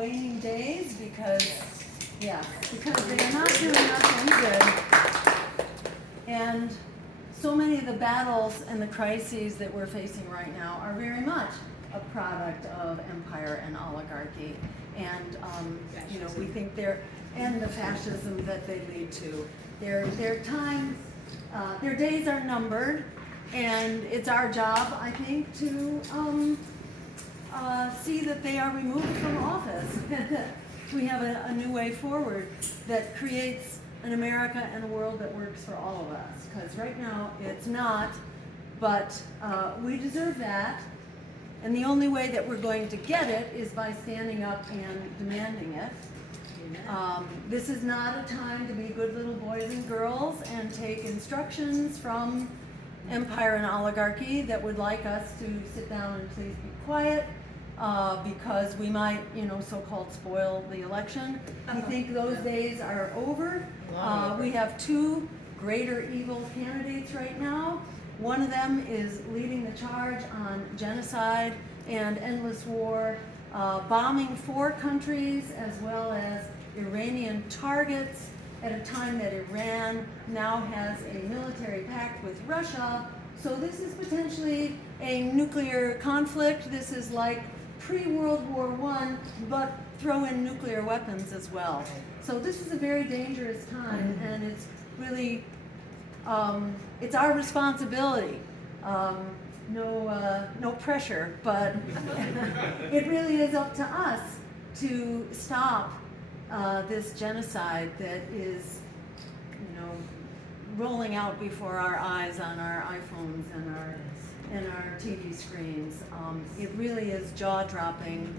waning days because they are not doing us any good. And so many of the battles and the crises that we're facing right now are very much a product of empire and oligarchy. And, we think and the fascism that they lead to. Their days are numbered, and it's our job, I think, to see that they are removed from office. We have a new way forward that creates an America and a world that works for all of us. Because right now it's not, but we deserve that. And the only way that we're going to get it is by standing up and demanding it. This is not a time to be good little boys and girls and take instructions from empire and oligarchy that would like us to sit down and please be quiet because we might, so-called spoil the election. We think those days are over. We have two greater evil candidates right now. One of them is leading the charge on genocide and endless war, bombing 4 countries as well as Iranian targets at a time that Iran now has a military pact with Russia. So this is potentially a nuclear conflict. This is like pre-World War I, but throw in nuclear weapons as well. So this is a very dangerous time, and it's really, it's our responsibility. No pressure, but it really is up to us to stop this genocide that is, rolling out before our eyes on our iPhones and our TV screens. It really is jaw-dropping.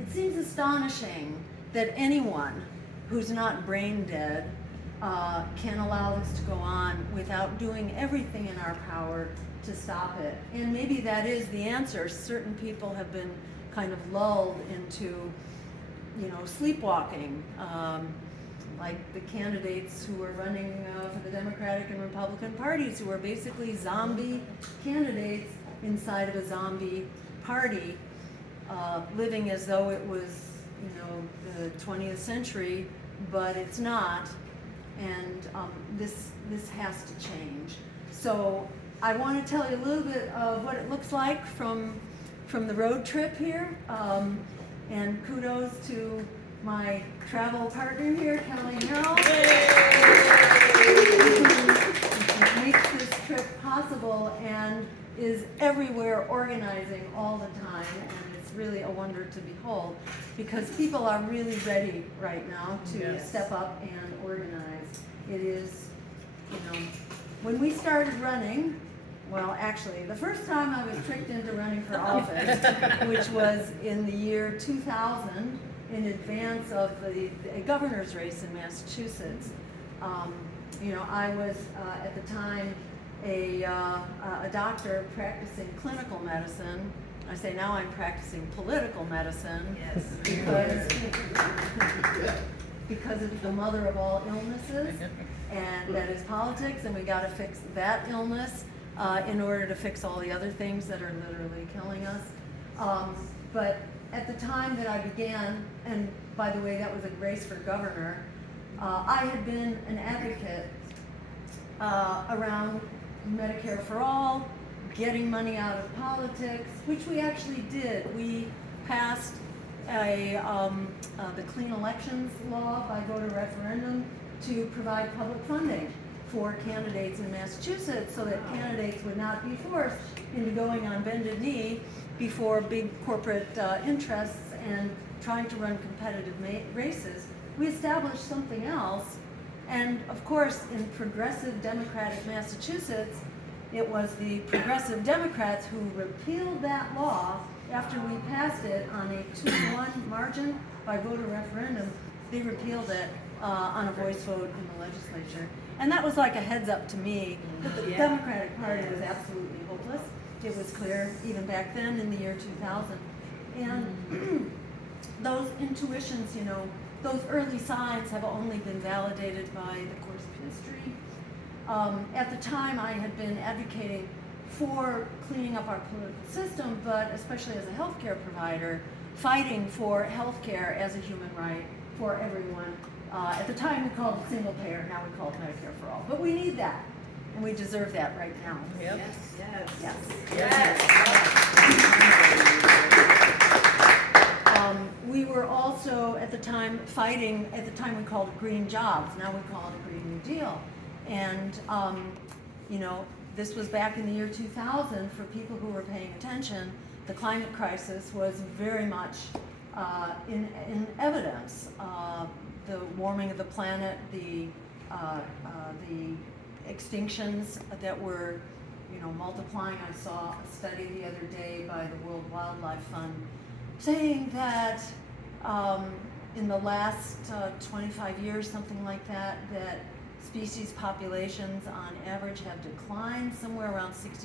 It seems astonishing that anyone who's not brain dead can allow this to go on without doing everything in our power to stop it. And maybe that is the answer. Certain people have been kind of lulled into, sleepwalking, like the candidates who are running for the Democratic and Republican parties, who are basically zombie candidates inside of a zombie party, living as though it was, the 20th century, but it's not. And this has to change. So I want to tell you a little bit of what it looks like from the road trip here. And kudos to my travel partner here, Kelly Merrill, who makes this trip possible and is everywhere organizing all the time. And it's really a wonder to behold because people are really ready right now to step up and organize. It is, when we started running, well, actually, the first time I was tricked into running for office, which was in the year 2000, in advance of the governor's race in Massachusetts. I was at the time a doctor practicing clinical medicine. I say now I'm practicing political medicine because it's the mother of all illnesses, and that is politics, and we got to fix that illness in order to fix all the other things that are literally killing us. But at the time that I began, and by the way, that was a race for governor, I had been an advocate around Medicare for all, getting money out of politics, which we actually did. We passed the Clean Elections Law by voter referendum to provide public funding for candidates in Massachusetts so that candidates would not be forced into going on bended knee before big corporate interests and trying to run competitive races. We established something else, and of course in progressive Democratic Massachusetts, it was the progressive Democrats who repealed that law after we passed it on a 2-1 margin by voter referendum. They repealed it on a voice vote in the legislature. And that was like a heads up to me that the Democratic Party was absolutely hopeless. It was clear even back then in the year 2000. And those intuitions, those early signs have only been validated by the course of history. At the time, I had been advocating for cleaning up our political system, but especially as a healthcare provider, fighting for health care as a human right for everyone. At the time we called it single payer, now we call it Medicare for all. But we need that, and we deserve that right now. Yep. Yes. We were also at the time fighting, at the time we called it green jobs, now we call it a Green New Deal. And, you know, this was back in the year 2000. For people who were paying attention, the climate crisis was very much in evidence. The warming of the planet, the extinctions that were, you know, multiplying. I saw a study the other day by the World Wildlife Fund saying that in the last 25 years, something like that, that species populations on average have declined somewhere around 69%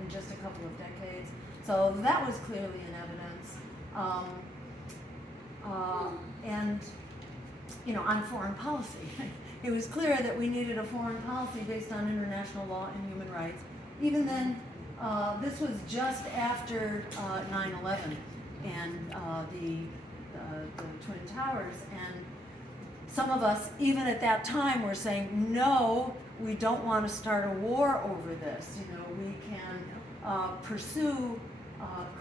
in just a couple of decades. So that was clearly in evidence. And, you know, on foreign policy, it was clear that we needed a foreign policy based on international law and human rights. Even then, this was just after 9/11 and the Twin Towers, and some of us, even at that time, were saying, no, we don't want to start a war over this. You know, we can pursue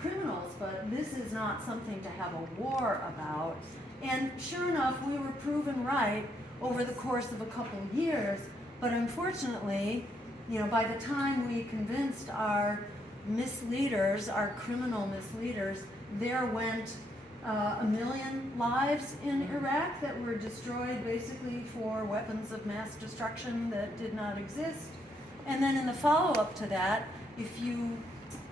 criminals, but this is not something to have a war about. And sure enough, we were proven right over the course of a couple of years, but unfortunately, you know, by the time we convinced our misleaders, our criminal misleaders, there went 1 million lives in Iraq that were destroyed basically for weapons of mass destruction that did not exist. And then in the follow-up to that, if you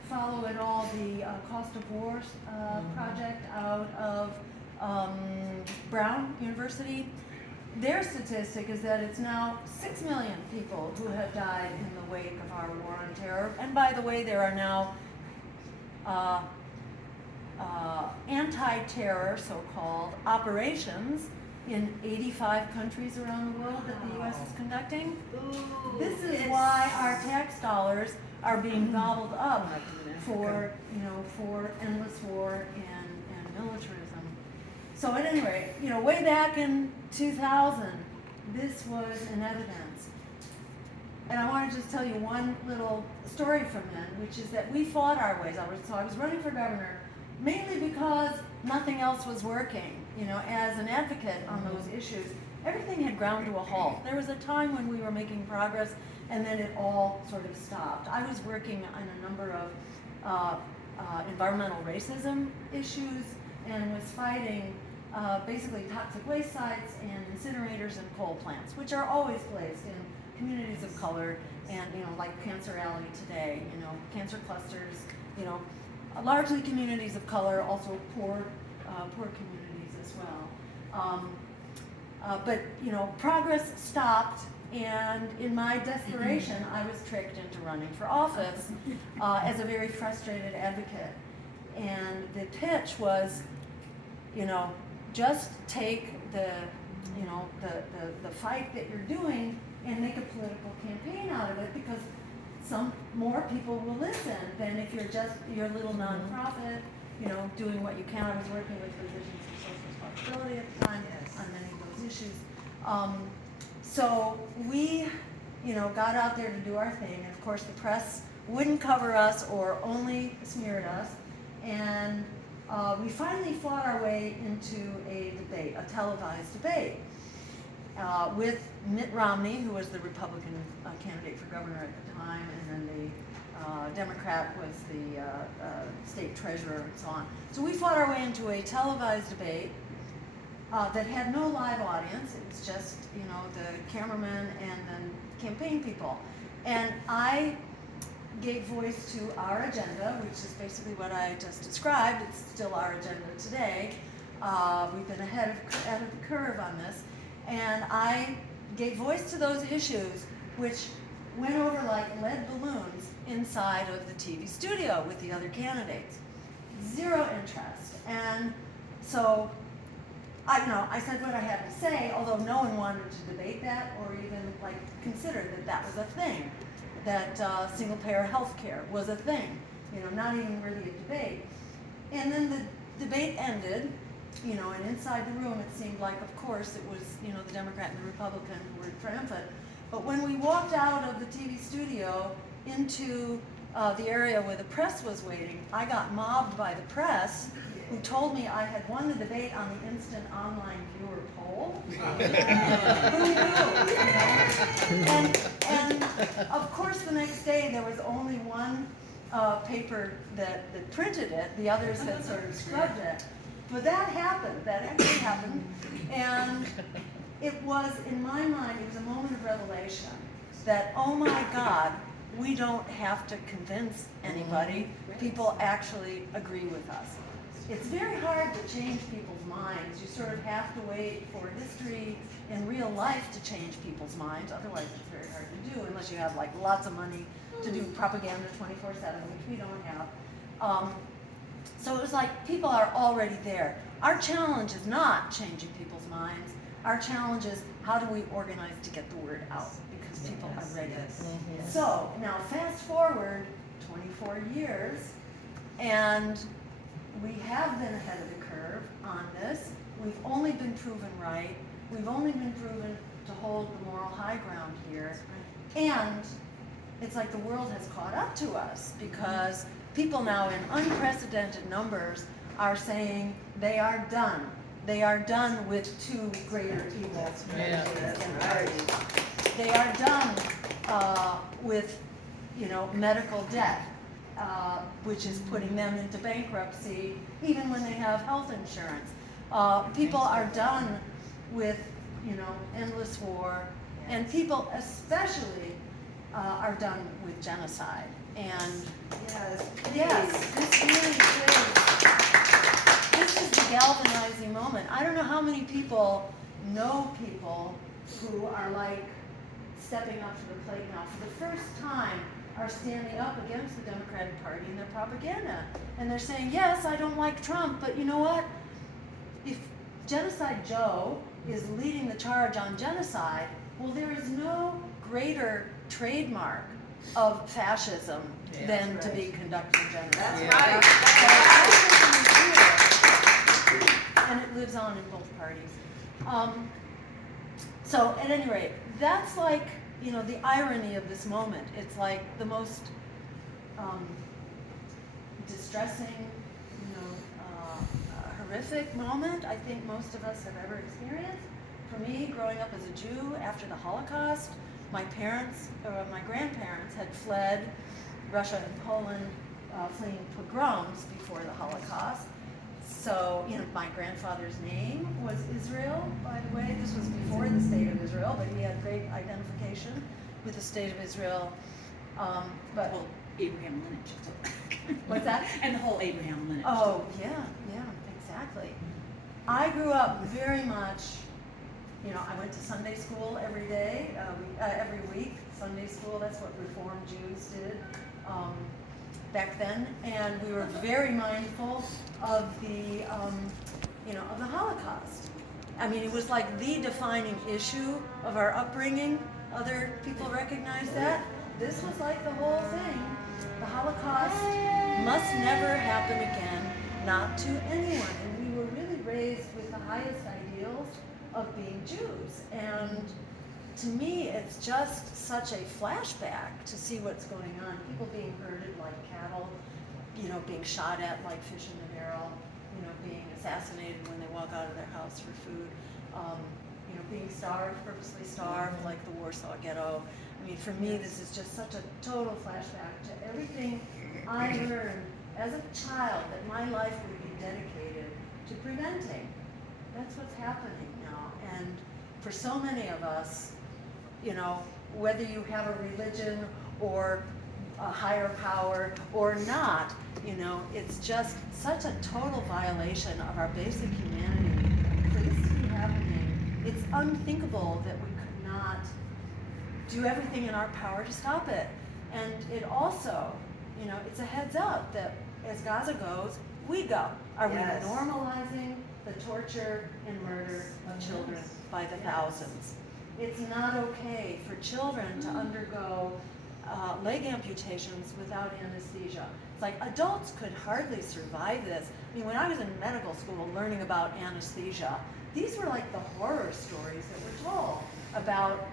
follow at all the Cost of War project out of Brown University, their statistic is that it's now 6 million people who have died in the wake of our war on terror. And by the way, there are now anti-terror, so-called, operations in 85 countries around the world that the U.S. is conducting. Ooh, This is why our tax dollars are being gobbled up for, you know, for endless war and militarism. So at any rate, you know, way back in 2000, this was in evidence. And I want to just tell you one little story from then, which is that we fought our ways out. So I was running for governor mainly because nothing else was working. You know, as an advocate on those issues, everything had ground to a halt. There was a time when we were making progress, and then it all sort of stopped. I was working on a number of environmental racism issues and was fighting basically toxic waste sites and incinerators and coal plants, which are always placed in communities of color and, you know, like Cancer Alley today, you know, cancer clusters, you know, largely communities of color, also poor communities as well. But, you know, progress stopped, and in my desperation, I was tricked into running for office as a very frustrated advocate. And the pitch was, you know, just take the, you know, the fight that you're doing and make a political campaign out of it, because some more people will listen than if you're just your little nonprofit, you know, doing what you can. I was working with Physicians for Social Responsibility at the time on many of those issues. So we, you know, got out there to do our thing, and of course the press wouldn't cover us or only smeared us, and we finally fought our way into a debate, a televised debate, with Mitt Romney, who was the Republican candidate for governor at the time, and then the Democrat was the state treasurer and so on. So we fought our way into a televised debate that had no live audience. It was just, you know, the cameraman and then campaign people. And I gave voice to our agenda, which is basically what I just described. It's still our agenda today. We've been ahead of the curve on this. And I gave voice to those issues which went over like lead balloons inside of the TV studio with the other candidates. Zero interest. And so I said what I had to say, although no one wanted to debate that or even like consider that that was a thing, that single payer health care was a thing, you know, not even worthy of debate. And then debate ended, you know, and inside the room it seemed like, of course, it was, you know, the Democrat and the Republican who were triumphant. But when we walked out of the TV studio into the area where the press was waiting, I got mobbed by the press, who told me I had won the debate on the instant online viewer poll. Who knew? And of course the next day there was only one paper that printed it, the others had sort of scrubbed it. But that happened, that actually happened, and it was, in my mind, it was a moment of revelation that, oh my God, we don't have to convince anybody, people actually agree with us. It's very hard to change people's minds. You sort of have to wait for history in real life to change people's minds. Otherwise, it's very hard to do unless you have like lots of money to do propaganda 24/7, which we don't have. So it was like people are already there. Our challenge is not changing people's minds. Our challenge is how do we organize to get the word out because people are ready. So now fast forward 24 years, and we have been ahead of the curve on this. We've only been proven right. We've only been proven to hold the moral high ground here. And it's like the world has caught up to us because people now in unprecedented numbers are saying they are done. They are done with two greater evils than parties. They are done with, you know, medical debt. Which is putting them into bankruptcy even when they have health insurance. People are done with, you know, endless war, and people especially are done with genocide. And yes, this really is, this is the galvanizing moment. I don't know how many people know people who are like stepping up to the plate now for the first time, are standing up against the Democratic Party and their propaganda. And they're saying, yes, I don't like Trump, but you know what? If Genocide Joe is leading the charge on genocide, well, there is no greater trademark of fascism than to be conducting genocide. That's right. And it lives on in both parties. So at any rate, that's like, you know, the irony of this moment. It's like the most distressing, you know, horrific moment I think most of us have ever experienced. For me, growing up as a Jew after the Holocaust, my parents, or my grandparents had fled Russia and Poland, fleeing pogroms before the Holocaust. So, you know, my grandfather's name was Israel, by the way. This was before the State of Israel, but he had great identification with the State of Israel. But the whole Abraham lineage. What's that? And the whole Abraham lineage. Oh, yeah, exactly. I grew up very much, you know, I went to Sunday school every day, every week. Sunday school, that's what Reformed Jews did. Back then, and we were very mindful of the, you know, of the Holocaust. I mean, it was like the defining issue of our upbringing. Other people recognize that. This was like the whole thing. The Holocaust must never happen again, not to anyone. And we were really raised with the highest ideals of being Jews. And to me, it's just such a flashback to see what's going on. People being herded like cattle, you know, being shot at like fish in a barrel, you know, being assassinated when they walk out of their house for food, you know, being starved, purposely starved, like the Warsaw Ghetto. I mean, for me, this is just such a total flashback to everything I learned as a child that my life would be dedicated to preventing. That's what's happening now. And for so many of us, you know, whether you have a religion or a higher power or not, you know, it's just such a total violation of our basic humanity for this to be happening. It's unthinkable that we could not do everything in our power to stop it. And it also, you know, it's a heads up that as Gaza goes, we go. Are we normalizing the torture and murder of children by the thousands? It's not okay for children to undergo leg amputations without anesthesia. It's like adults could hardly survive this. I mean, when I was in medical school learning about anesthesia, these were like the horror stories that were told about,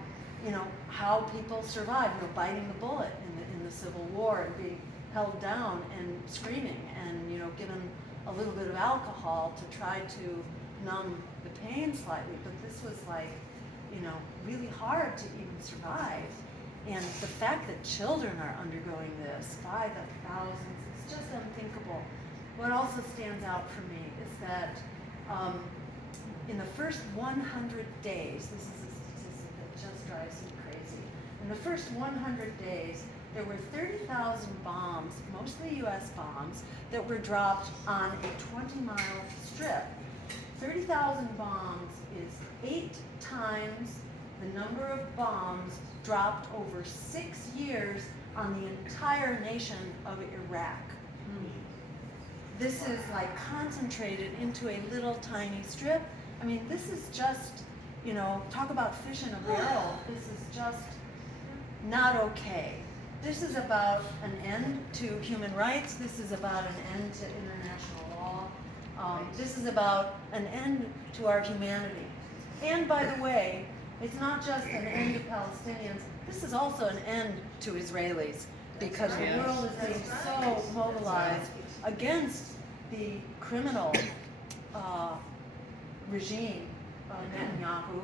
you know, how people survived, you know, biting the bullet in the Civil War and being held down and screaming and, you know, given a little bit of alcohol to try to numb the pain slightly. But this was like, you know, really hard to even survive. And the fact that children are undergoing this by the thousands, it's just unthinkable. What also stands out for me is that in the first 100 days, this is a statistic that just drives me crazy. In the first 100 days, there were 30,000 bombs, mostly US bombs, that were dropped on a 20-mile strip. 30,000 bombs is 8 times the number of bombs dropped over 6 years on the entire nation of Iraq. This is like concentrated into a little tiny strip. I mean, this is just, you know, talk about fish in a barrel. This is just not okay. This is about an end to human rights. This is about an end to international law. This is about an end to our humanity. And by the way, it's not just an end to Palestinians. This is also an end to Israelis, because the world is being so mobilized against the criminal regime of Netanyahu,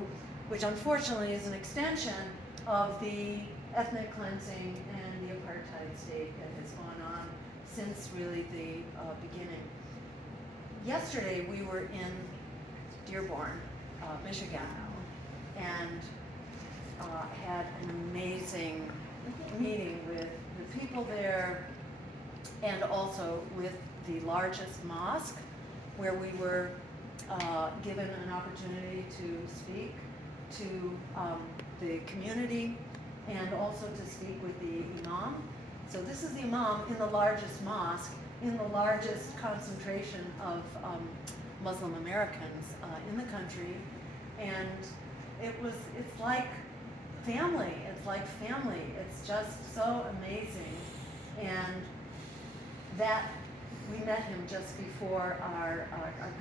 which unfortunately is an extension of the ethnic cleansing and the apartheid state that has gone on since really the beginning. Yesterday we were in Dearborn, Michigan, and had an amazing meeting with the people there, and also with the largest mosque, where we were given an opportunity to speak to the community and also to speak with the imam. So this is the imam in the largest mosque, in the largest concentration of Muslim Americans in the country, and it's like family. It's like family. It's just so amazing. And that we met him just before our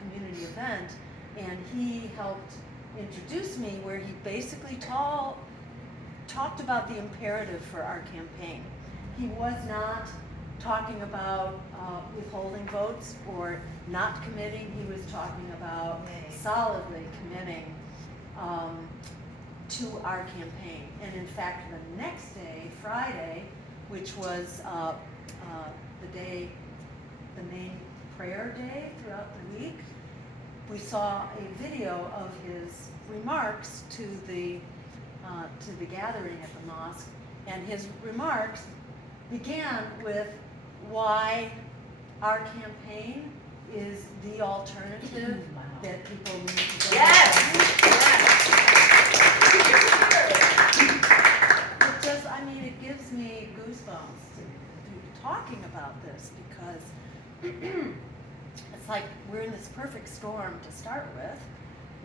community event, and he helped introduce me, where he basically talked about the imperative for our campaign. He was not talking about withholding votes or not committing. He was talking about solidly committing to our campaign. And in fact, the next day, Friday, which was the main prayer day throughout the week, we saw a video of his remarks to the gathering at the mosque, and his remarks began with why our campaign is the alternative that people need to go. It just, I mean, it gives me goosebumps to be talking about this, because it's like we're in this perfect storm to start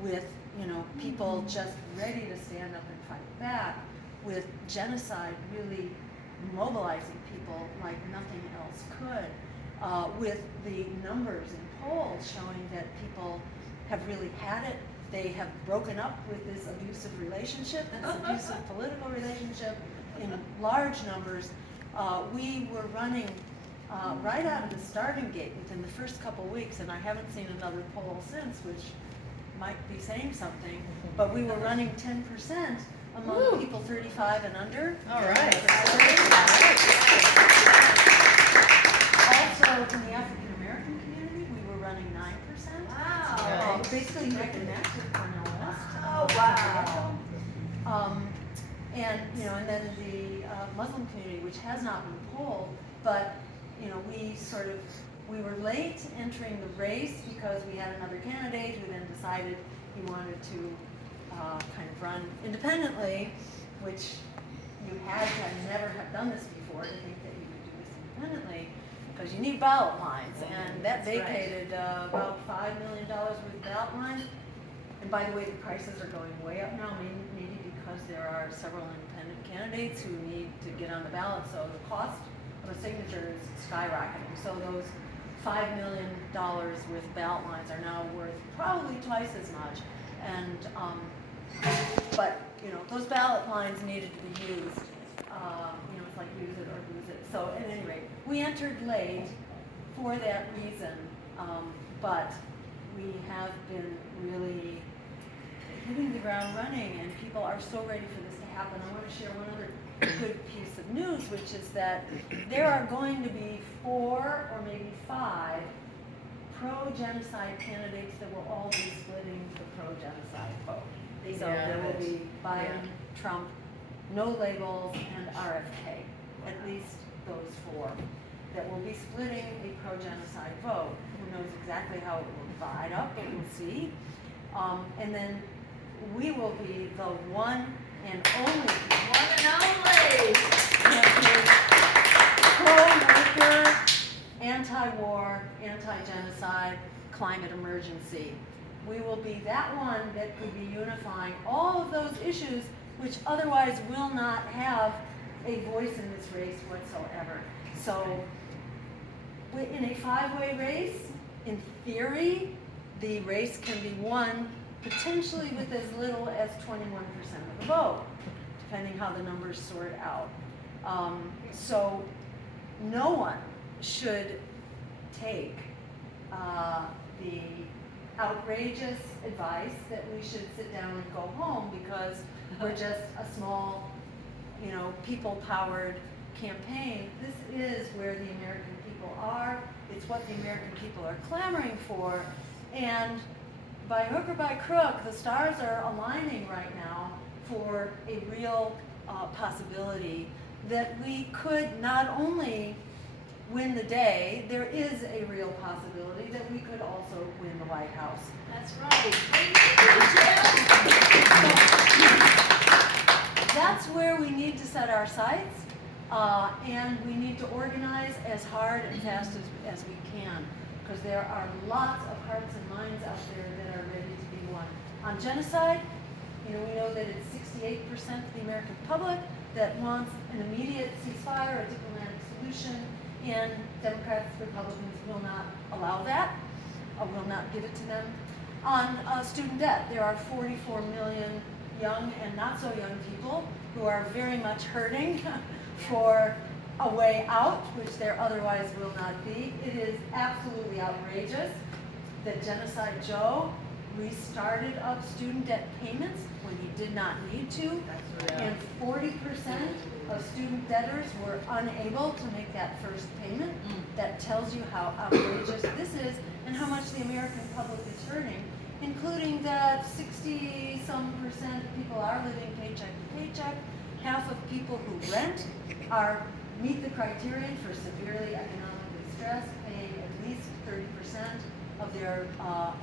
with, you know, people just ready to stand up and fight back, with genocide really mobilizing people like nothing else could, with the numbers in polls showing that people have really had it. They have broken up with this abusive relationship, this abusive political relationship in large numbers. We were running right out of the starting gate within the first couple weeks, and I haven't seen another poll since, which might be saying something, but we were running 10% among people 35 and under. All right. Also, in the African American community, we were running 9%. Wow. Basically neck and neck with Cornell West. Oh, wow. And you know, and then the Muslim community, which has not been polled, but you know, we were late entering the race because we had another candidate who then decided he wanted to kind of run independently, which you had to never have done this before to think that you could do this independently, because you need ballot lines, and that vacated about $5 million worth of ballot lines. And by the way, the prices are going way up now, maybe because there are several independent candidates who need to get on the ballot, so the cost of a signature is skyrocketing. So those $5 million worth of ballot lines are now worth probably twice as much. And, but, you know, those ballot lines needed to be used. You know, it's like use it or lose it. So at any rate, we entered late for that reason, but we have been really hitting the ground running, and people are so ready for this to happen. I want to share one other good piece of news, which is that there are going to be 4 or maybe 5 pro-genocide candidates that will all be splitting the pro-genocide vote. So there will be Biden, Trump, no labels, and RFK, at least those 4 that will be splitting a pro-genocide vote. Who knows exactly how it will divide up, but we'll see. And then we will be the one and only pro-worker, anti-war, anti-genocide, climate emergency. We will be that one that could be unifying all of those issues which otherwise will not have a voice in this race whatsoever. So in a 5-way race, in theory, the race can be won potentially with as little as 21% of the vote, depending how the numbers sort out. So no one should take the outrageous advice that we should sit down and go home because we're just a small, you know, people-powered campaign. This is where the American people are. It's what the American people are clamoring for. And by hook or by crook, the stars are aligning right now for a real possibility that we could not only win the day, there is a real possibility that we could also win the White House. That's right. That's where we need to set our sights, and we need to organize as hard and fast as we can, because there are lots of hearts and minds out there that are ready to be won. On genocide, you know, we know that it's 68% of the American public that wants an immediate ceasefire, a diplomatic solution, and Democrats, Republicans will not allow that, will not give it to them. On student debt, there are 44 million young and not so young people who are very much hurting for a way out, which there otherwise will not be. It is absolutely outrageous that Genocide Joe restarted up student debt payments when he did not need to, and 40% of student debtors were unable to make that first payment. That tells you how outrageous this is and how much the American public is hurting, including that 60-some% of people are living paycheck to paycheck. Half of people who rent meet the criterion for severely economically stressed, paying at least 30% of their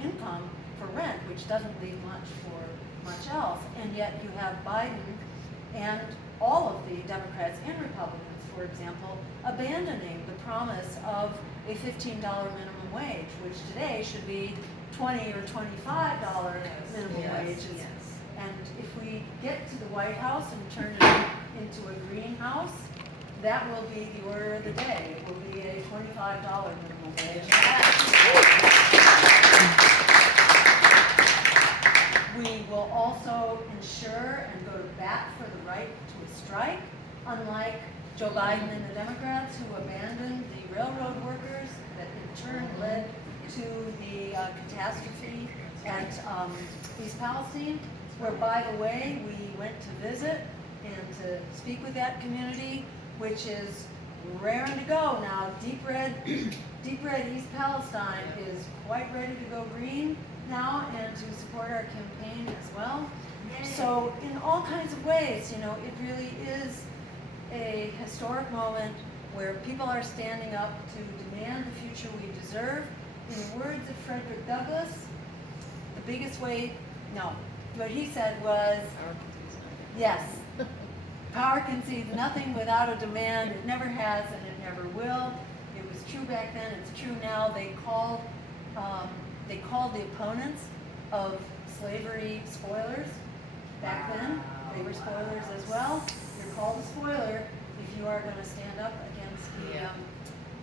income for rent, which doesn't leave much for much else. And yet you have Biden and all of the Democrats and Republicans, for example, abandoning the promise of a $15 minimum wage, which today should be $20 or $25 minimum wage. And if we get to the White House and turn it into a greenhouse, that will be the order of the day. It will be a $25 minimum wage. We will also ensure and go to bat for the right to a strike, unlike Joe Biden and the Democrats who abandoned the railroad workers that in turn led to the catastrophe at East Palestine, where, by the way, we went to visit and to speak with that community, which is raring to go now. Deep red East Palestine is quite ready to go green now and to support our campaign as well. So in all kinds of ways, you know, it really is a historic moment where people are standing up to demand the future we deserve. In the words of Frederick Douglass, the biggest way, no, what he said was, yes, power concedes nothing without a demand. It never has and it never will. It was true back then, it's true now. They called the opponents of slavery spoilers back then. They were spoilers as well. You're called a spoiler if you are going to stand up against the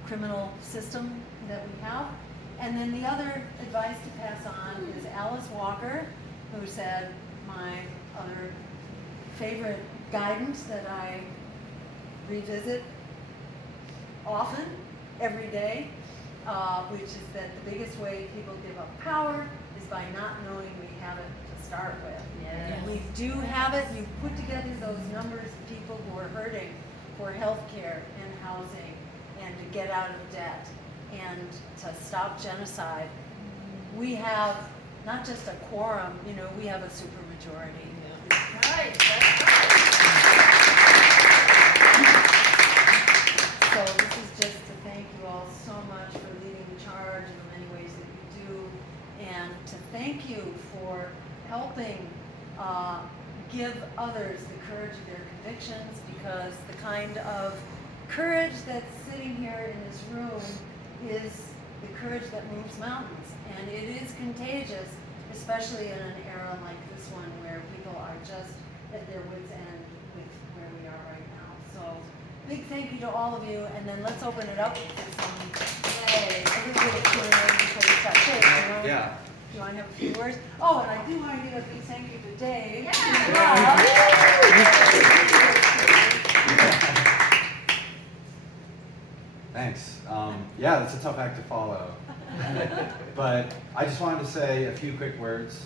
criminal system that we have. And then the other advice to pass on is Alice Walker, who said my other favorite guidance that I revisit often, every day, which is that the biggest way people give up power is by not knowing we have it to start with. Yes. We do have it. You put together those numbers of people who are hurting for health care and housing and to get out of debt and to stop genocide. We have not just a quorum, we have a supermajority. That's right. That's right. So this is just to thank you all so much for leading the charge in the many ways that you do, and to thank you for helping give others the courage of their convictions, because the kind of courage that's sitting here in this room is the courage that moves mountains, and it is contagious, especially in an era like this one where people are just at their wits' end with where we are right now. So big thank you to all of you, and then let's open it up to some a little bit of Q&A before we start. Dave, Yeah. do you want to have a few words? Oh, and I do want to give a big thank you to Dave. Thanks. Yeah, that's a tough act to follow. But I just wanted to say a few quick words.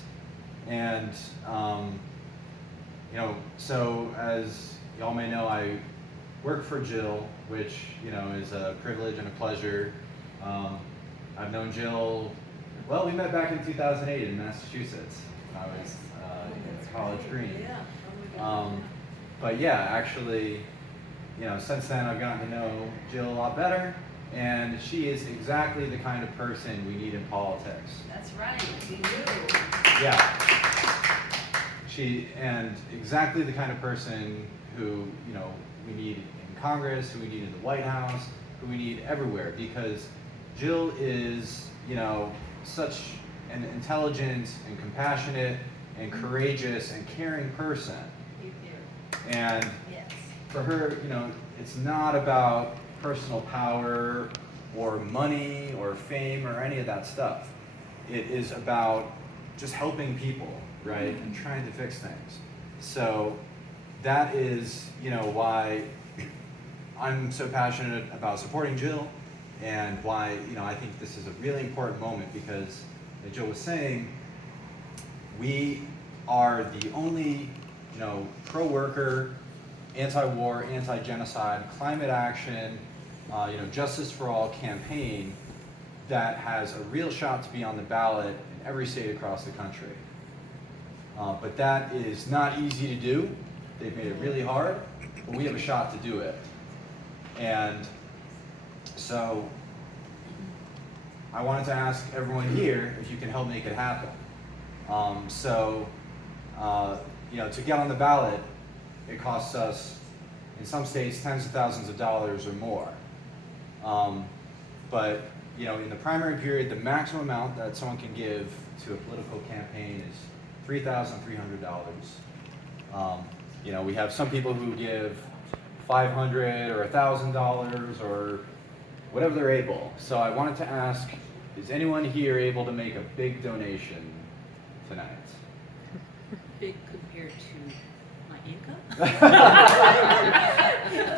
And, so as y'all may know, I work for Jill, which, is a privilege and a pleasure. I've known Jill, well, we met back in 2008 in Massachusetts when I was in College Green. But yeah, actually, since then I've gotten to know Jill a lot better, and she is exactly the kind of person we need in politics. That's right. We do. Yeah. And exactly the kind of person who, we need in Congress, who we need in the White House, who we need everywhere, because Jill is, such an intelligent and compassionate and courageous and caring person. You do. And Yes. for her, it's not about personal power or money or fame or any of that stuff. It is about just helping people, right, and trying to fix things. So that is, why I'm so passionate about supporting Jill, and why, I think this is a really important moment, because, as Jill was saying, we are the only, pro-worker, anti-war, anti-genocide, climate action, justice for all campaign that has a real shot to be on the ballot in every state across the country. But that is not easy to do. They've made it really hard, but we have a shot to do it. And so I wanted to ask everyone here if you can help make it happen. To get on the ballot, it costs us, in some states, tens of thousands of dollars or more. But in the primary period, the maximum amount that someone can give to a political campaign is $3,300. We have some people who give $500 or $1,000 or whatever they're able. So I wanted to ask, is anyone here able to make a big donation tonight? Big compared to my income?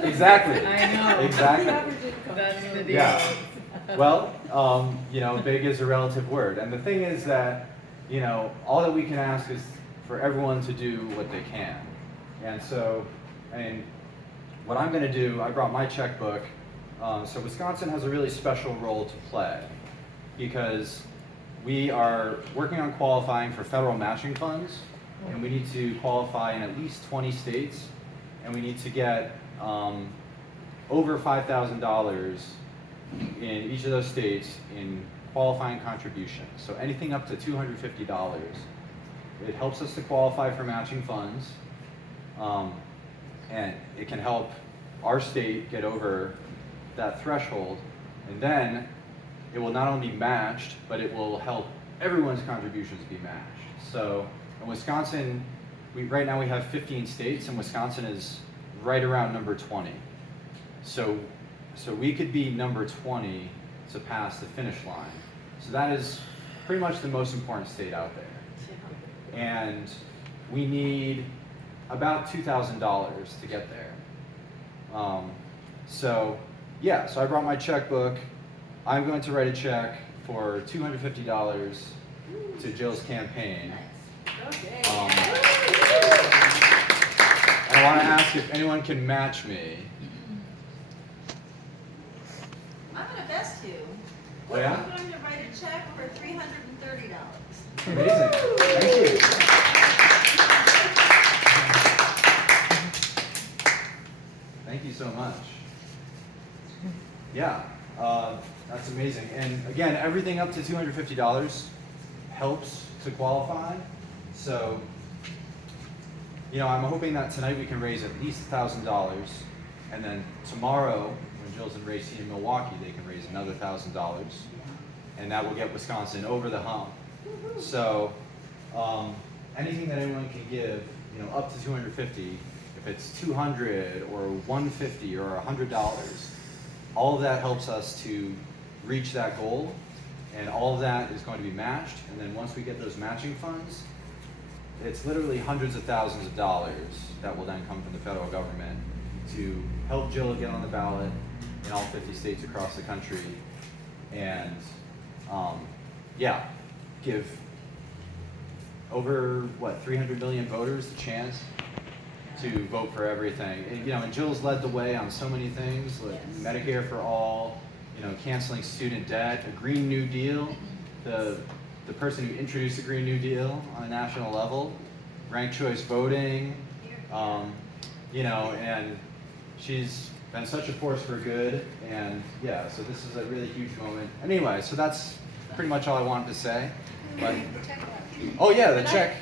Exactly. I know. Exactly. That's the deal. Yeah. Well, big is a relative word. And the thing is that, all that we can ask is for everyone to do what they can. And so, what I'm going to do, I brought my checkbook. So Wisconsin has a really special role to play, because we are working on qualifying for federal matching funds, and we need to qualify in at least 20 states, and we need to get over $5,000 in each of those states in qualifying contributions. So anything up to $250. It helps us to qualify for matching funds, and it can help our state get over that threshold, and then it will not only be matched, but it will help everyone's contributions be matched. So in Wisconsin, right now we have 15 states, and Wisconsin is right around number 20. So we could be number 20 to pass the finish line. So that is pretty much the most important state out there. And we need about $2,000 to get there. So I brought my checkbook. I'm going to write a check for $250 to Jill's campaign. Okay. And I want to ask if anyone can match me. I'm gonna best you. Oh yeah? I'm going to write a check for $330. Amazing. Thank you. Thank you so much. Yeah, that's amazing. And again, everything up to $250 helps to qualify. So, I'm hoping that tonight we can raise at least $1,000, and then tomorrow, when Jill's in Racine in Milwaukee, they can raise another $1,000, and that will get Wisconsin over the hump. So, anything that anyone can give, up to $250, if it's $200 or $150 or $100, all of that helps us to reach that goal, and all of that is going to be matched. And then once we get those matching funds, it's literally hundreds of thousands of dollars that will then come from the federal government to help Jill get on the ballot in all 50 states across the country, and give over 300 million voters the chance to vote for everything. And Jill's led the way on so many things, like Medicare for all, canceling student debt, a Green New Deal, the person who introduced the Green New Deal on a national level, ranked choice voting, and she's been such a force for good, and so this is a really huge moment. Anyway, so that's pretty much all I wanted to say. But, the check,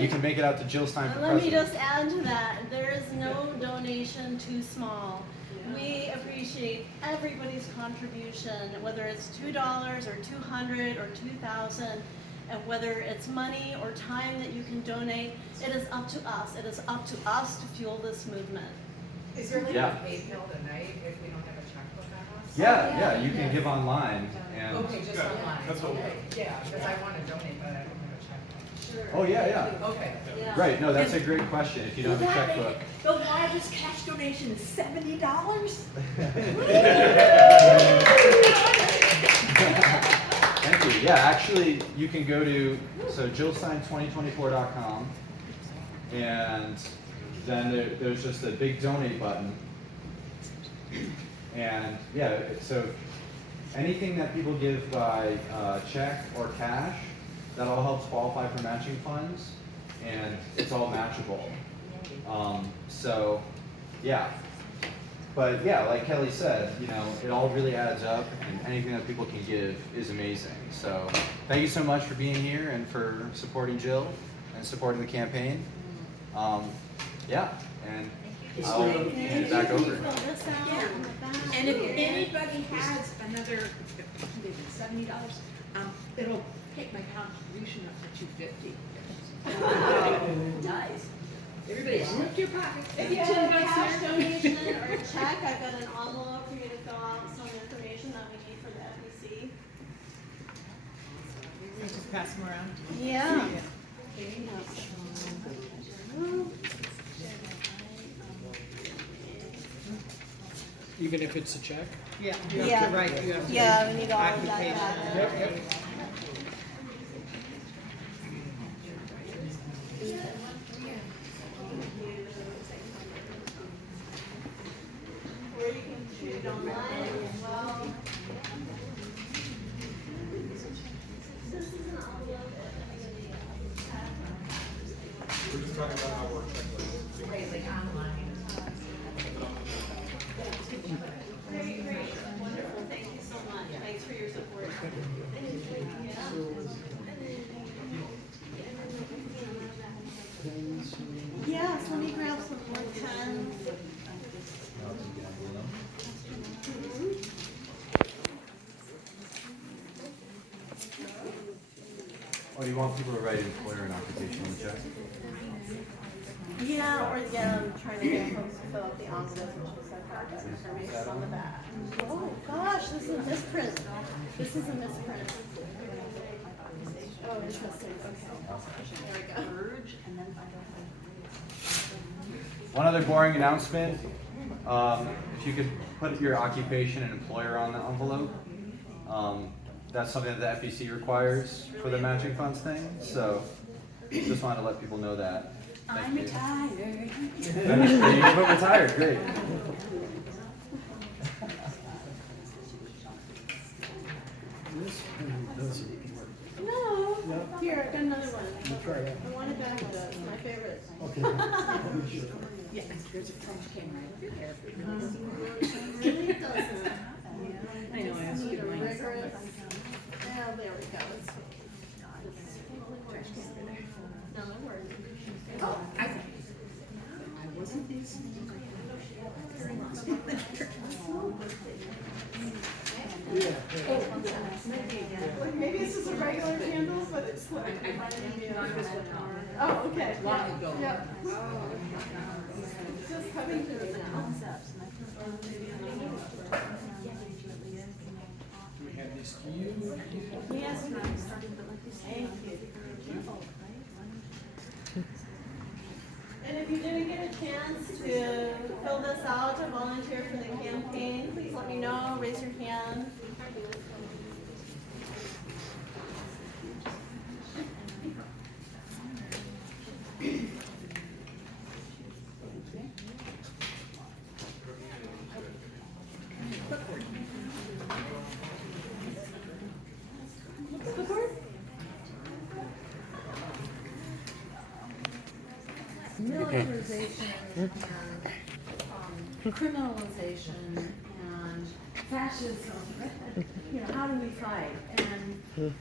you can make it out to Jill Stein for Let me president. just add to that, there is no donation too small. We appreciate everybody's contribution, whether it's $2 or $200 or $2,000, and whether it's money or time that you can donate, it is up to us. It is up to us to fuel this movement. Is there like Yeah. a PayPal tonight if we don't have a checkbook on us? Yeah, you can give online, and Okay, just Yeah, online. that's what Okay, yeah, because I want to donate, but I don't have a checkbook. oh yeah, Okay. Yeah. right. No, that's a great question. If you don't have a checkbook. The largest cash donation is $70? Thank you. Yeah, actually, you can go to jillstein2024.com, and then there's just a big donate button, and so anything that people give by check or cash, that all helps qualify for matching funds, and it's all matchable. But like Kelly said, it all really adds up, and anything that people can give is amazing. So thank you so much for being here and for supporting Jill and supporting the campaign. And I'll hand it back over. And if anybody has another $70, it'll take my contribution up to $250. Nice. Everybody, look your pocket. If you have a cash donation or a check, I've got an envelope for you to fill out some information that we need for the FEC. Just pass them around. Yeah. Even if it's a check? Yeah, you Yeah. have to write, you have to. Yeah, we need all of that. Application. Yep. Or you can shoot online as well. This is an envelope. We're just talking about how we're checklist. Right, like online. Great, wonderful, thank you so much, thanks for your support. Yes, let me grab some more pens. Oh, do you want people to write employer and occupational check? Yeah, or yeah, I'm trying to get folks to fill out the envelopes, which was like that information on the back. Oh gosh, this is a misprint. This is a misprint. Oh, interesting. Okay. There we go. One other boring announcement. If you could put your occupation and employer on the envelope. That's something that the FEC requires for the matching funds thing. So just wanted to let people know that. Thank I'm you. retired. You're retired, great. This pen doesn't work. No. Yeah. Here, I got another one. You try that. I want it back with us. My favorite. Okay. Yeah, there's a trash can right there. Really doesn't. I know, I asked Need you a mine. rigorous. Yeah, there we go. No, it works. Oh, I wasn't listening. Maybe this is a regular candle, but it's like. Oh, okay. Long ago. Yep. It's just coming to it now. Do we have this to you? Yes, thank you. And if you didn't get a chance to fill this out or volunteer for the campaign, please let me know, raise your hand. Militarization and criminalization and fascism. You know, how do we fight? And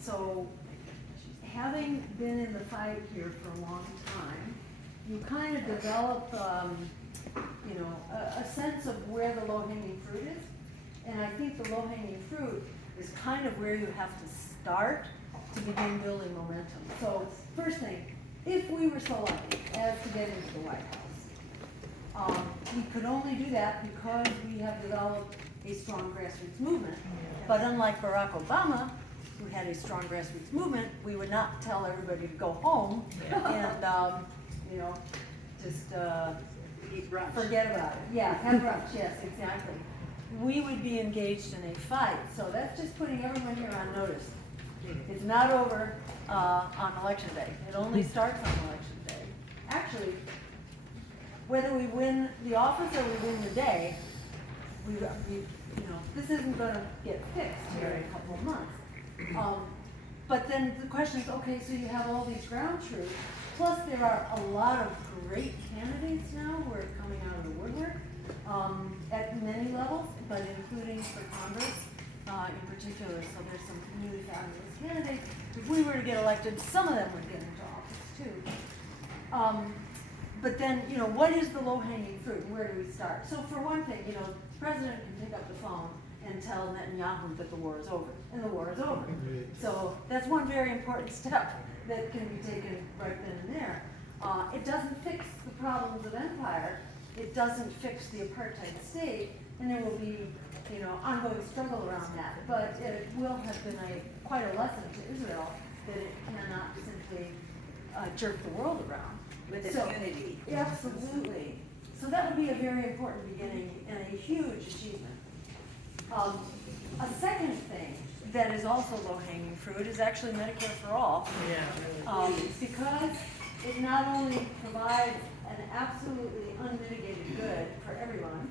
so, having been in the fight here for a long time, you kind of develop, you know, a sense of where the low-hanging fruit is. And I think the low-hanging fruit is kind of where you have to start to begin building momentum. So, first thing, if we were so lucky as to get into the White House, we could only do that because we have developed a strong grassroots movement. But unlike Barack Obama, who had a strong grassroots movement, we would not tell everybody to go home and, you know, just forget about it. Yeah, have brunch, yes, exactly. We would be engaged in a fight. So that's just putting everyone here on notice. It's not over on election day. It only starts on election day. Actually, whether we win the office or we win the day, we you know, this isn't going to get fixed here in a couple of months. But then the question is, okay, so you have all these ground troops, plus there are a lot of great candidates now who are coming out of the woodwork at many levels, but including for Congress. In particular, so there's some really fabulous candidates. If we were to get elected, some of them would get into office too. But then, you know, what is the low-hanging fruit? Where do we start? So for one thing, you know, the president can pick up the phone and tell Netanyahu that the war is over, and the war is over. So that's one very important step that can be taken right then and there. It doesn't fix the problems of empire. It doesn't fix the apartheid state, and there will be, you know, ongoing struggle around that. But it will have been quite a lesson to Israel that it cannot simply jerk the world around. With its unity. Absolutely. So that would be a very important beginning and a huge achievement. A second thing that is also low-hanging fruit is actually Medicare for all. Because it not only provides an absolutely unmitigated good for everyone,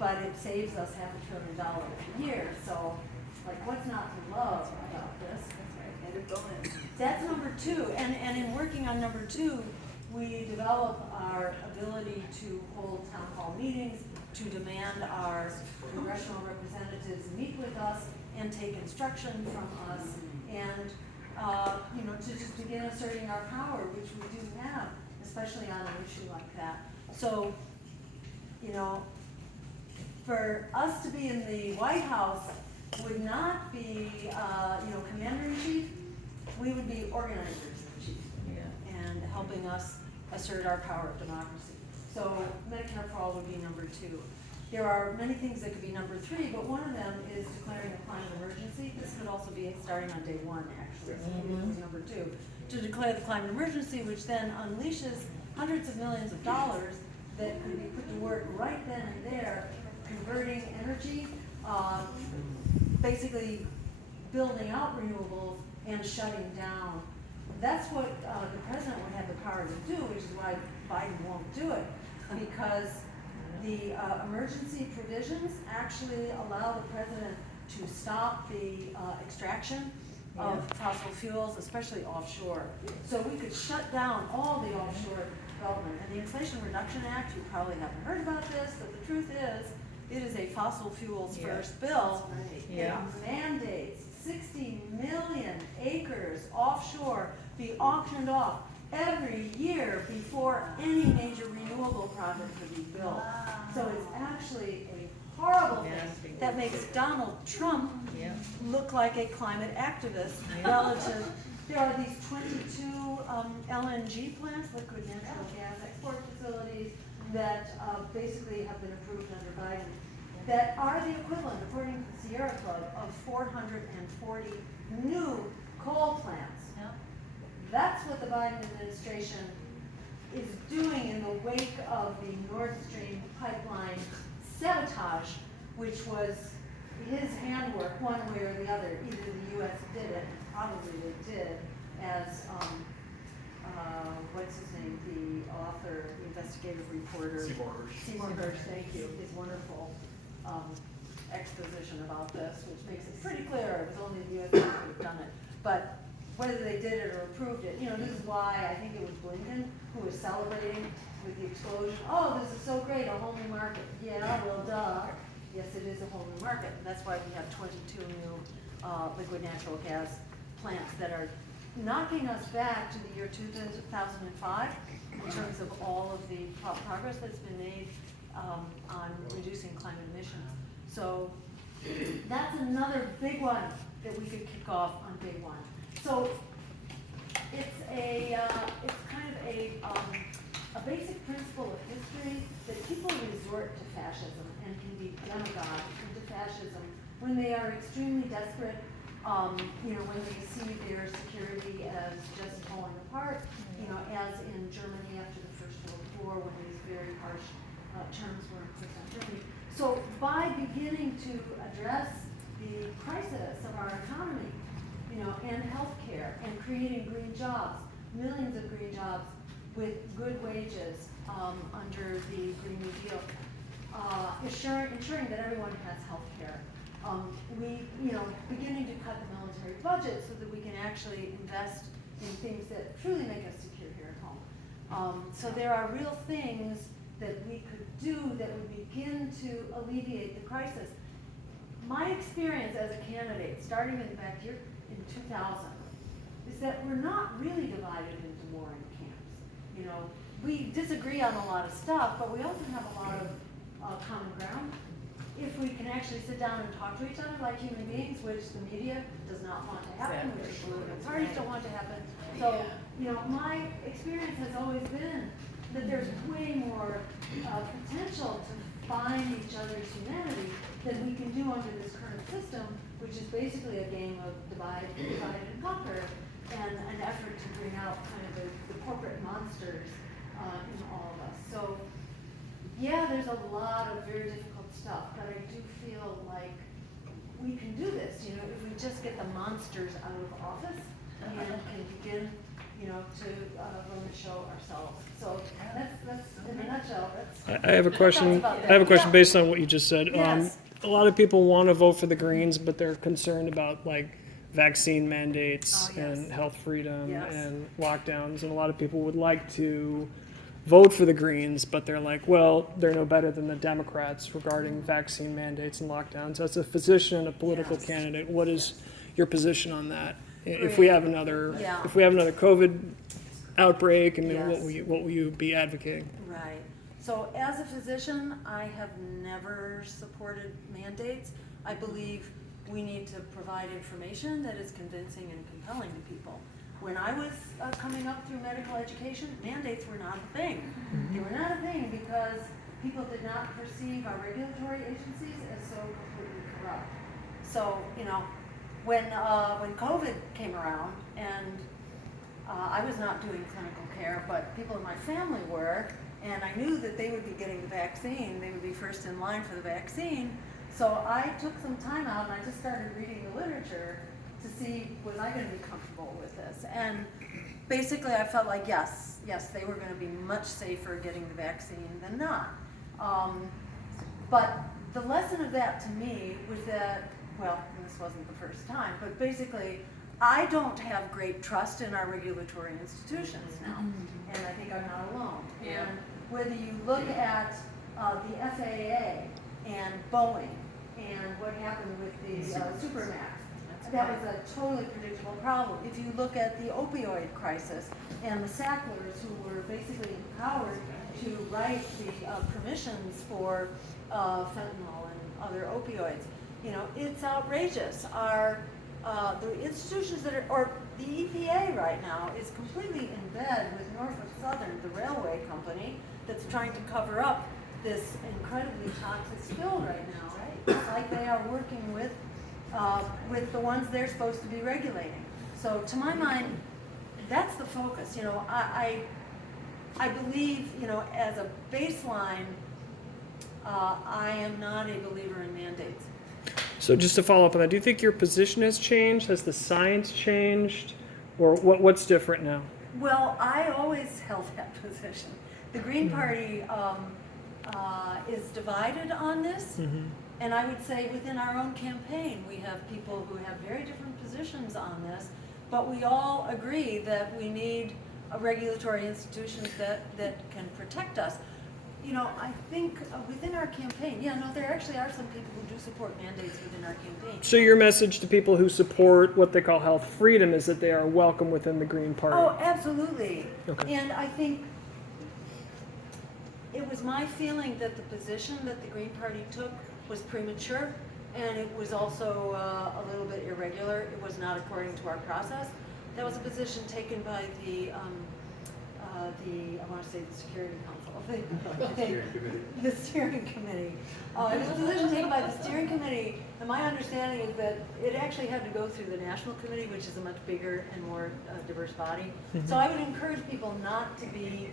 but it saves us $500 billion a year. So, like, what's not to love about this? And a bonus. That's number two. And in working on number two, we develop our ability to hold town hall meetings, to demand our congressional representatives meet with us and take instruction from us, and you know, to just begin asserting our power, which we do have, especially on an issue like that. So, you know, for us to be in the White House would not be, you know, commander-in-chief. We would be organizers-in-chief. And helping us assert our power of democracy. So Medicare for All would be number 2. There are many things that could be number 3, but one of them is declaring a climate emergency. This could also be starting on day 1, actually, so maybe it was number 2. To declare the climate emergency, which then unleashes hundreds of millions of dollars that could be put to work right then and there, converting energy, basically building out renewables and shutting down. That's what the president would have the power to do, which is why Biden won't do it, because the emergency provisions actually allow the president to stop the extraction of fossil fuels, especially offshore. So we could shut down all the offshore development. And the Inflation Reduction Act, you probably haven't heard about this, but the truth is, it is a fossil fuels first bill. It mandates 60 million acres offshore be auctioned off every year before any major renewable project could be built. So it's actually a horrible thing that makes Donald Trump look like a climate activist relative. There are these 22 LNG plants, liquid natural gas export facilities, that basically have been approved under Biden, that are the equivalent, according to the Sierra Club, of 440 new coal plants. That's what the Biden administration is doing in the wake of the Nord Stream pipeline sabotage, which was his handwork one way or the other. Either the U.S. did it, probably they did, as, what's his name, the author, the investigative reporter. Seymour Hersh, thank you, his wonderful exposition about this, which makes it pretty clear it was only the U.S. that could have done it. But whether they did it or approved it, this is why I think it was Blinken who was celebrating with the explosion. Oh, this is so great, a whole new market. Yeah, well, duh. Yes, it is a whole new market. And that's why we have 22 new liquid natural gas plants that are knocking us back to the year 2005 in terms of all of the progress that's been made on reducing climate emissions. So that's another big one that we could kick off on day 1. So it's kind of a basic principle of history that people resort to fascism and can be demagogued into fascism when they are extremely desperate, when they see their security as just falling apart, as in Germany after the First World War when these very harsh terms were imposed on Germany. So by beginning to address the crisis of our economy, and healthcare, and creating green jobs, millions of green jobs with good wages under the Green New Deal, ensuring that everyone has healthcare. Beginning to cut the military budget so that we can actually invest in things that truly make us secure here at home. So there are real things that we could do that would begin to alleviate the crisis. My experience as a candidate, starting in back here in 2000, is that we're not really divided into warring camps. We disagree on a lot of stuff, but we also have a lot of common ground. If we can actually sit down and talk to each other like human beings, which the media does not want to happen, which the political parties don't want to happen. So, my experience has always been that there's way more potential to find each other's humanity than we can do under this current system, which is basically a game of divide and conquer, and an effort to bring out kind of the corporate monsters in all of us. So, yeah, there's a lot of very difficult stuff, but I do feel like we can do this, if we just get the monsters out of office and can begin, to run the show ourselves. So that's in a nutshell. I have a question. I have a question based on what you just said. Yes. A lot of people want to vote for the Greens, but they're concerned about vaccine mandates and health freedom and lockdowns. And a lot of people would like to vote for the Greens, but they're like, well, they're no better than the Democrats regarding vaccine mandates and lockdowns. As a physician, a political candidate, what is your position on that? If we have another COVID outbreak, what will you be advocating? Right. So as a physician, I have never supported mandates. I believe we need to provide information that is convincing and compelling to people. when I was coming up through medical education, mandates were not a thing. They were not a thing because people did not perceive our regulatory agencies as so completely corrupt. So, you know, when COVID came around and I was not doing clinical care, but people in my family were, and I knew that they would be getting the vaccine, they would be first in line for the vaccine. So I took some time out and I just started reading the literature to see, was I going to be comfortable with this? And basically I felt like yes, they were going to be much safer getting the vaccine than not. But the lesson of that to me was that, well, and this wasn't the first time, but basically I don't have great trust in our regulatory institutions now, and I think I'm not alone. Yeah. And whether you look at the FAA and Boeing and what happened with the Supermax, that was a totally predictable problem. If you look at the opioid crisis and the Sacklers who were basically empowered to write the permissions for fentanyl and other opioids, you know, it's outrageous. The institutions that are, or the EPA right now is completely in bed with Norfolk Southern, the railway company, that's trying to cover up this incredibly toxic spill right now, right? It's like they are working with the ones they're supposed to be regulating. So to my mind, that's the focus. You know, I believe, you know, as a baseline, I am not a believer in mandates. So just to follow up on that, do you think your position has changed? Has the science changed? Or what's different now? Well, I always held that position. The Green Party is divided on this, and I would say within our own campaign, we have people who have very different positions on this, but we all agree that we need regulatory institutions that can protect us. You know, I think within our campaign, there actually are some people who do support mandates within our campaign. So your message to people who support what they call health freedom is that they are welcome within the Green Party. Oh, absolutely. Okay. And I think it was my feeling that the position that the Green Party took was premature, and it was also a little bit irregular. It was not according to our process. That was a position taken by I want to say the Security Council, the steering committee. It was a position taken by the steering committee, and my understanding is that it actually had to go through the National Committee, which is a much bigger and more diverse body. So I would encourage people not to be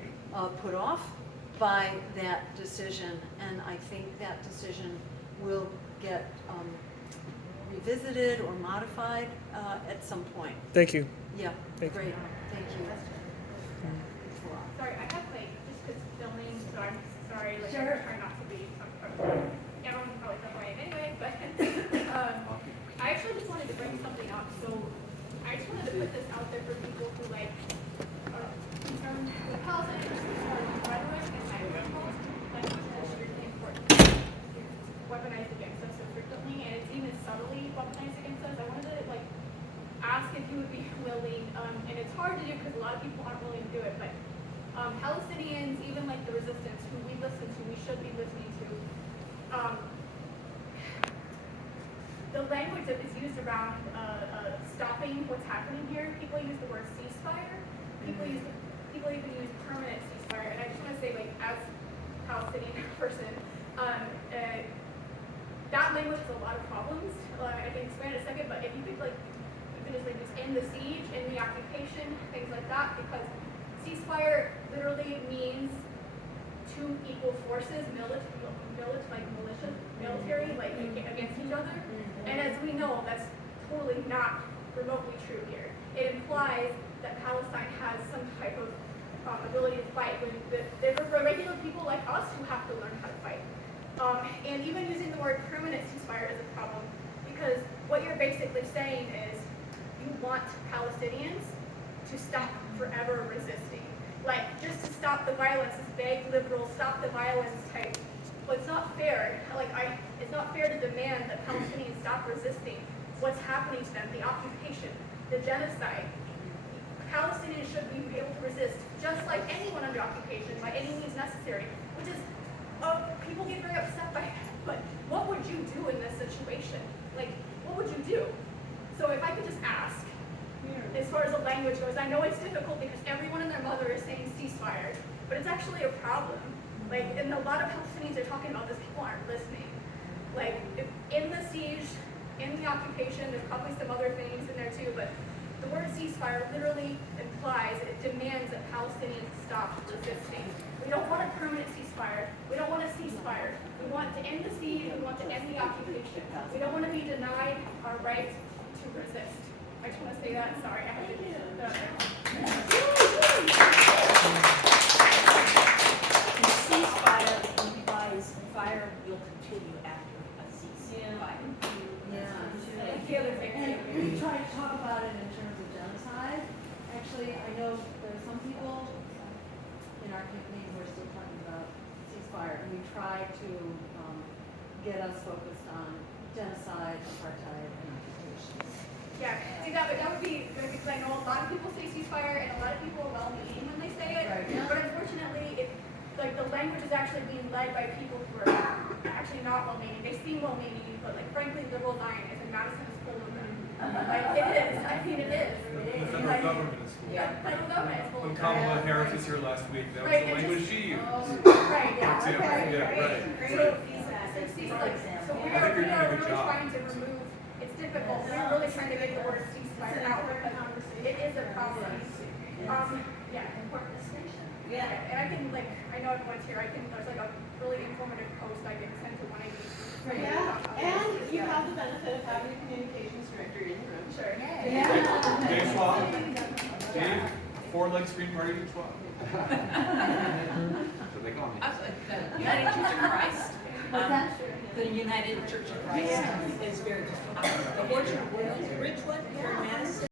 put off by that decision, and I think that decision will get revisited or modified at some point. Thank you. Yeah, Thank you. great, thank you. Sorry, I have like, just because filming, so I'm sorry, like, Sure. I'm trying not to be, everyone probably felt like anyway, but, I actually just wanted to bring something up, so I just wanted to put this out there for people who like, are concerned with Palestine, or concerned with rhetoric and hyperbole, like, it's really important. It's weaponized against us so frequently, and it's even subtly weaponized against us. I wanted to, like, ask if you would be willing, and it's hard to do because a lot of people aren't willing to do it, but Palestinians, even like the resistance, who we listen to, we should be listening to, the language that is used around stopping what's happening here, people use the word ceasefire, people even use permanent ceasefire, and I just want to say, like, as a Palestinian person, that language has a lot of problems. I can explain in a second, but if you could just like just end the siege, end the occupation, things like that, because ceasefire literally means two equal forces, military, like against each other. And as we know, that's totally not remotely true here. It implies that Palestine has some type of ability to fight. They're for regular people like us who have to learn how to fight. And even using the word permanent ceasefire is a problem, because what you're basically saying is you want Palestinians to stop forever resisting. Like, just to stop the violence, this vague liberal stop the violence type. Well, it's not fair. It's not fair to demand that Palestinians stop resisting what's happening to them, the occupation, the genocide. Palestinians should be able to resist just like anyone under occupation by any means necessary, which is, people get very upset by that, but what would you do in this situation? Like, what would you do? So if I could just ask, as far as the language goes. I know it's difficult because everyone and their mother is saying ceasefire, but it's actually a problem. Like, and a lot of Palestinians are talking about this, people aren't listening. Like, if in the siege, in the occupation, there's probably some other things in there too, but the word ceasefire literally implies, it demands that Palestinians stop resisting. We don't want a permanent ceasefire. We don't want a ceasefire. We want to end the siege. We want to end the occupation. We don't want to be denied our right to resist. I just want to say that. Sorry, I have to do that. The ceasefire implies fire will continue after a ceasefire. Yeah. It's the other thing. And we try to talk about it in terms of genocide. Actually, I know there are some people in our campaign who are still talking about ceasefire, and we try to get us focused on genocide, apartheid, and occupation. Yeah, see that would be good because I know a lot of people say ceasefire and a lot of people are well-meaning when they say it. Right. But unfortunately, like the language is actually being led by people who are actually not well-meaning. They seem well-meaning, but like frankly, liberal Zionists and Madison is full of them. Like it is. I mean, it is. The federal government is full. Yeah, the federal government is full When of them. Kamala Harris was here last week, that was Right, the it language just- she used. Right. Yeah. For example, Okay. yeah, right. So we I think you're doing a are good really job. trying to remove. It's difficult. We're really trying to get the word ceasefire out because it is a problem. Yeah. Yeah. And I can I know everyone's here. There's like a really informative post I can send to one of these. Yeah, and you have the benefit of having a communications director in the room. Sure. Dave Schwab. Dave, 4-leg screen party at Schwab. So they call me. The United Church of Christ. The United Church of Christ is very, the Orchard World, Ridgewood, here in Madison.